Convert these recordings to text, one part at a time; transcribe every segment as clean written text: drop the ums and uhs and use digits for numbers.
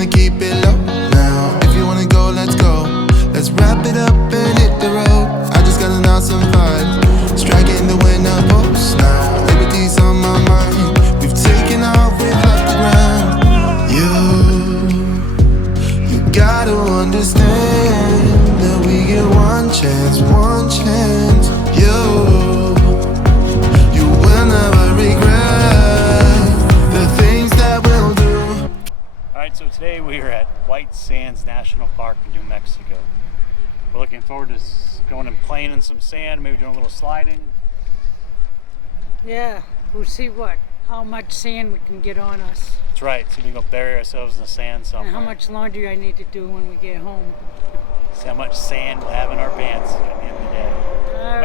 gonna keep it low now. If you wanna go, let's go. Let's wrap it up and hit the road. I just got an awesome vibe, striking the winner post now. Liberty's on my mind. We've taken off, we've left the ground. You gotta understand that we get one chance, one chance. You will never regret the things that we'll do. Alright, so today we are at White Sands National Park in New Mexico. We're looking forward to going and playing in some sand, maybe doing a little sliding. Yeah, we'll see how much sand we can get on us. That's right, so we can go bury ourselves in the sand somewhere. And how much laundry I need to do when we get home. See how much sand we'll have in our pants at the end of the day.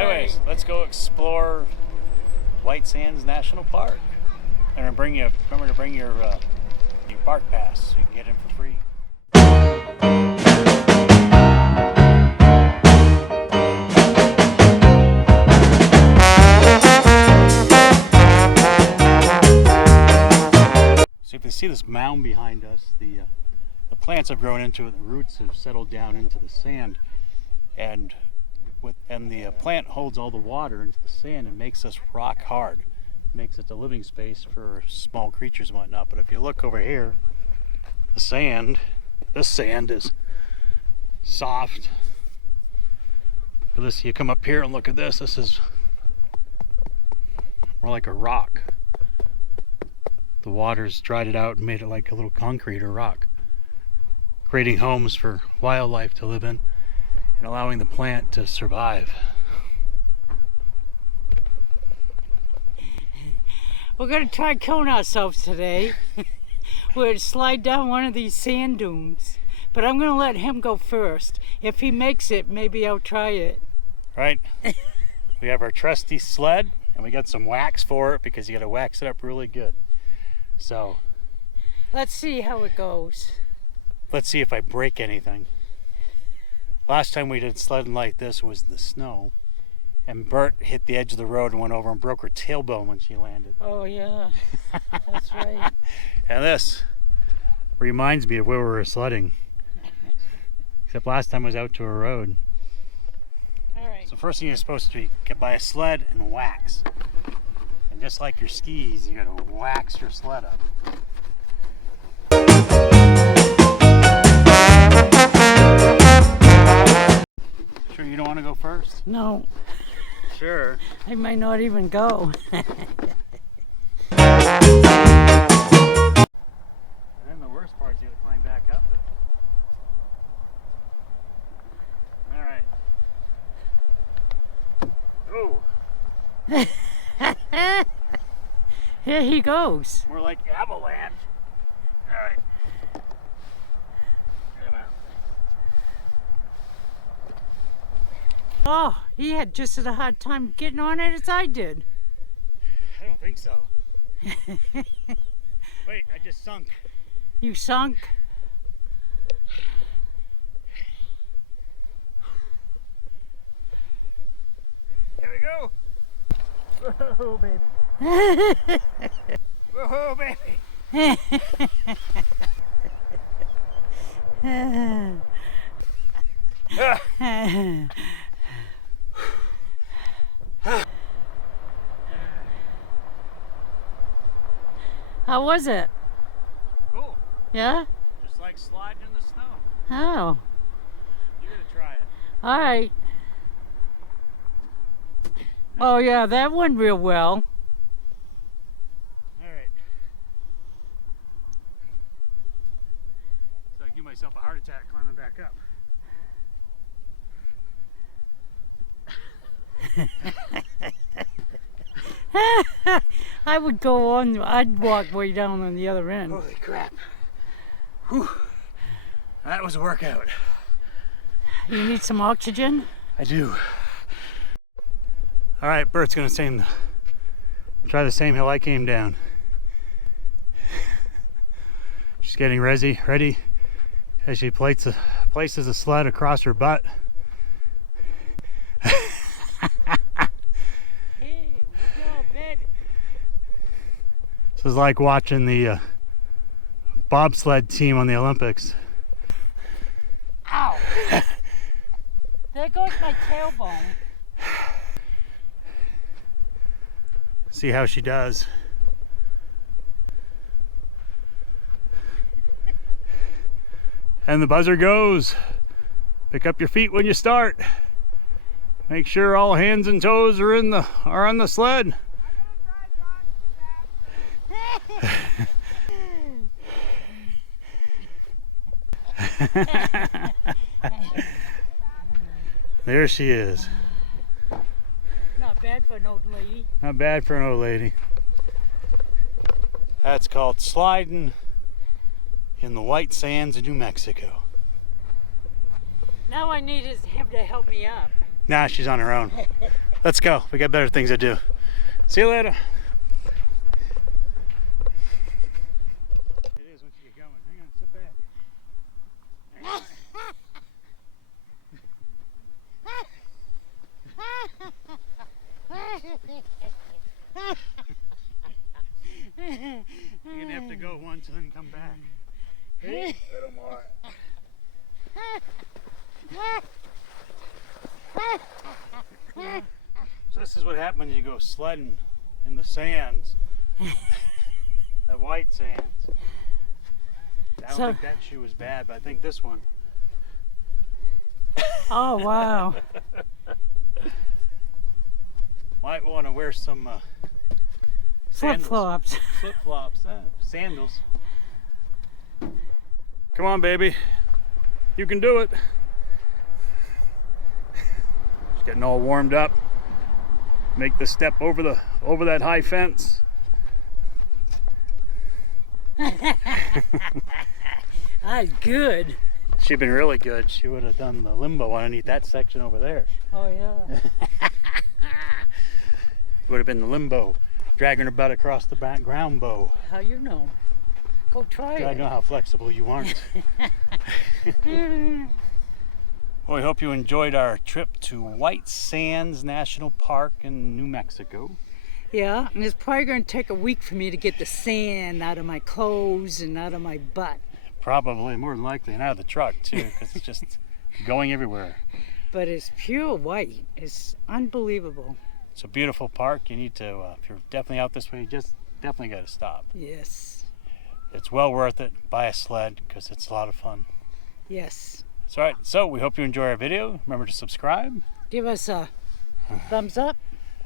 Anyways, let's go explore White Sands National Park. And remember to bring your park pass so you can get in for free. So if you see this mound behind us, the plants have grown into it, the roots have settled down into the sand, and the plant holds all the water into the sand and makes us rock hard. Makes it a living space for small creatures and whatnot. But if you look over here, this sand is soft. You come up here and look at this. This is more like a rock. The water's dried it out and made it like a little concrete or rock, creating homes for wildlife to live in and allowing the plant to survive. We're going to try killing ourselves today. We're going to slide down one of these sand dunes. But I'm going to let him go first. If he makes it, maybe I'll try it. Right. We have our trusty sled, and we got some wax for it because you got to wax it up really good. So let's see how it goes. Let's see if I break anything. Last time we did sledding like this was in the snow, and Bert hit the edge of the road and went over and broke her tailbone when she landed. Oh yeah, that's right. And this reminds me of where we were sledding, except last time I was out to a road. All right. So first thing you're supposed to do, get buy a sled and wax. And just like your skis, you gotta wax your sled up. Sure you don't want to go first? No. Sure. I might not even go. And then the worst part is you gotta climb back up it. Alright. Oh! Here he goes. More like avalanche. Alright. Oh, he had just as a hard time getting on it as I did. I don't think so. Wait, I just sunk. You sunk? Here we go. Whoa, baby. Whoa, baby. How was it? Cool. Yeah? Just like sliding in the snow. Oh. You're gonna try it. All right. Oh yeah, that went real well. Alright. So I give myself a heart attack climbing back up. I would go on, I'd walk way down on the other end. Holy crap. Whew. That was a workout. You need some oxygen? I do. Alright, Bert's gonna try the same hill I came down. She's getting ready as she places the sled across her butt. This is like watching the bobsled team on the Olympics. Ow! There goes my tailbone. See how she does. And the buzzer goes. Pick up your feet when you start. Make sure all hands and toes are on the sled. There she is. Not bad for an old lady. Not bad for an old lady. That's called sliding in the white sands of New Mexico. Now I need him to help me up. Nah, she's on her own. Let's go. We got better things to do. See you later. It is once you get going. Hang on, sit back. You're gonna have to go once and then come back. Hey, a little more. So this is what happens when you go sledding in the sands, the white sands. I don't think that shoe was bad, but I think this one. Oh, wow. Might want to wear some Flip-flops. Flip-flops, sandals. Come on, baby. You can do it. Just getting all warmed up. Make the step over that high fence. That's good. She'd been really good. She would have done the limbo underneath that section over there. Oh, yeah. Would have been the limbo, dragging her butt across the ground bow. How you know? Go try I it. know how flexible you aren't. Well, I hope you enjoyed our trip to White Sands National Park in New Mexico. Yeah, and it's probably going to take a week for me to get the sand out of my clothes and out of my butt. Probably, more than likely, and out of the truck too, because it's just going everywhere. But it's pure white. It's unbelievable. It's a beautiful park. You need to, if you're definitely out this way, you just definitely got to stop. Yes. It's well worth it. Buy a sled because it's a lot of fun. Yes. That's right. So we hope you enjoy our video. Remember to subscribe. Give us a thumbs up.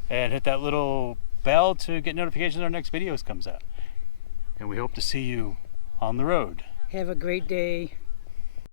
And hit that little bell to get notifications when our next videos comes out. And we hope to see you on the road. Have a great day.